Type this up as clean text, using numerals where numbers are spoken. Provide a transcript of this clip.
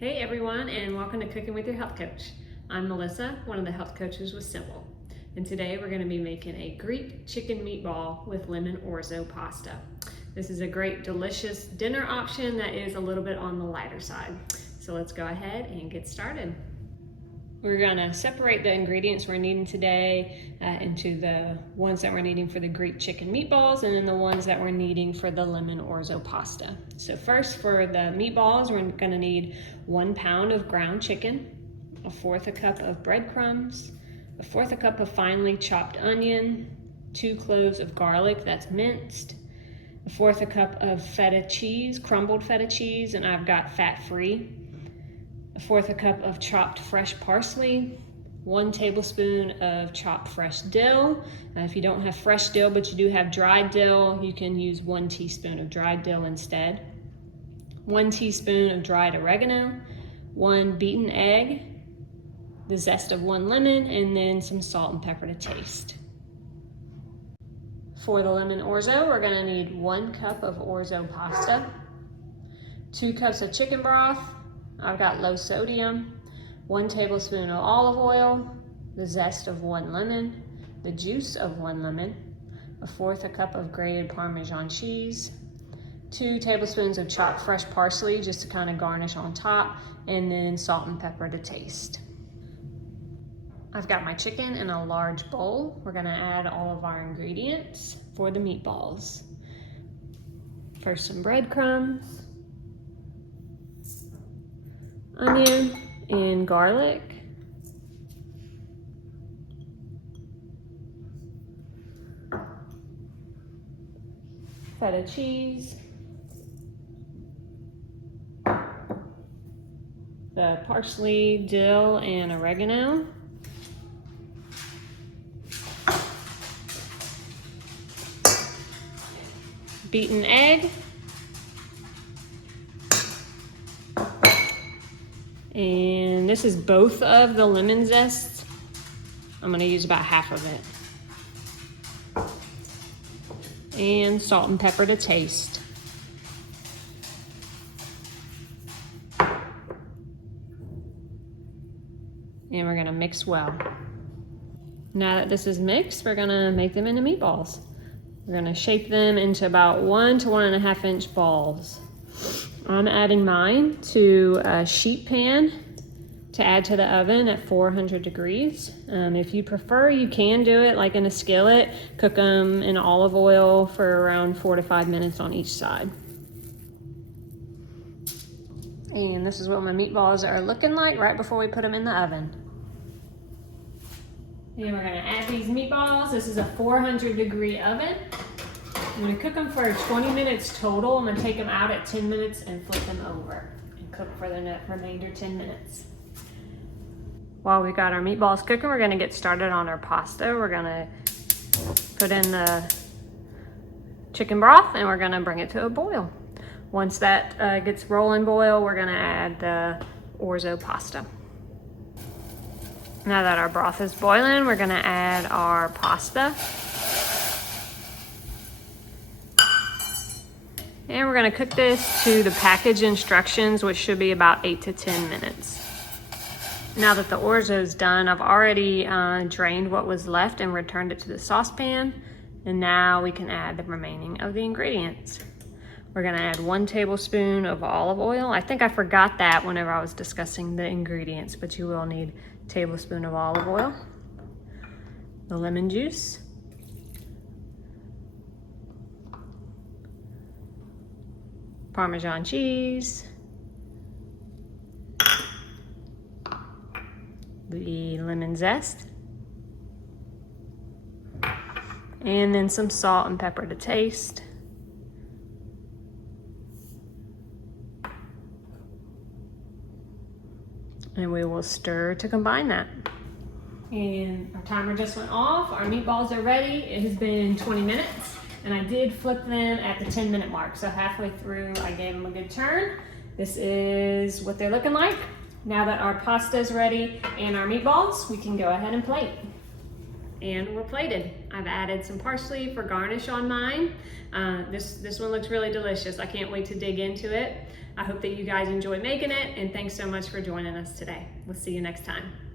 Hey everyone, and welcome to Cooking with Your Health Coach. I'm Melissa, one of the health coaches with Simple. And today we're going to be making a Greek chicken meatball with lemon orzo pasta. This is a great, delicious dinner option that is a little bit on the lighter side. So let's go ahead and get started. We're going to separate the ingredients we're needing today into the ones that we're needing for the Greek chicken meatballs and then the ones that we're needing for the lemon orzo pasta. So first, for the meatballs, we're going to need 1 pound of ground chicken, 1/4 cup of breadcrumbs, 1/4 cup of finely chopped onion, 2 cloves of garlic that's minced, 1/4 cup of feta cheese, crumbled feta cheese, and I've got fat-free, 1/4 cup of chopped fresh parsley, 1 tablespoon of chopped fresh dill. If you don't have fresh dill but you do have dried dill, you can use 1 teaspoon of dried dill instead. 1 teaspoon of dried oregano, 1 beaten egg, the zest of 1 lemon, and then some salt and pepper to taste. For the lemon orzo, we're gonna need 1 cup of orzo pasta, 2 cups of chicken broth. I've got low sodium, 1 tablespoon of olive oil, the zest of 1 lemon, the juice of 1 lemon, 1/4 cup of grated Parmesan cheese, 2 tablespoons of chopped fresh parsley just to kind of garnish on top, and then salt and pepper to taste. I've got my chicken in a large bowl. We're gonna add all of our ingredients for the meatballs. First, some breadcrumbs, onion and garlic, feta cheese, the parsley, dill, and oregano, beaten egg, and this is both of the lemon zest. I'm going to use about half of it. And salt and pepper to taste. And we're going to mix well. Now that this is mixed, we're going to make them into meatballs. We're going to shape them into about 1 to 1.5 inch balls. I'm adding mine to a sheet pan to add to the oven at 400 degrees. If you prefer, you can do it like in a skillet, cook them in olive oil for around 4 to 5 minutes on each side. And this is what my meatballs are looking like right before we put them in the oven. And we're gonna add these meatballs. This is a 400 degree oven. I'm gonna cook them for 20 minutes total. I'm gonna take them out at 10 minutes and flip them over and cook for the remainder 10 minutes. While we got our meatballs cooking, we're gonna get started on our pasta. We're gonna put in the chicken broth and we're gonna bring it to a boil. Once that gets rolling boil, we're gonna add the orzo pasta. Now that our broth is boiling, we're gonna add our pasta. And we're gonna cook this to the package instructions, which should be about 8 to 10 minutes. Now that the orzo is done, I've already drained what was left and returned it to the saucepan. And now we can add the remaining of the ingredients. We're gonna add 1 tablespoon of olive oil. I think I forgot that whenever I was discussing the ingredients, but you will need a tablespoon of olive oil, the lemon juice, Parmesan cheese, the lemon zest, and then some salt and pepper to taste. And we will stir to combine that. And our timer just went off. Our meatballs are ready. It has been 20 minutes. And I did flip them at the 10-minute mark. So halfway through, I gave them a good turn. This is what they're looking like. Now that our pasta is ready and our meatballs, we can go ahead and plate. and we're plated. I've added some parsley for garnish on mine. This one looks really delicious. I can't wait to dig into it. I hope that you guys enjoy making it, and thanks so much for joining us today. We'll see you next time.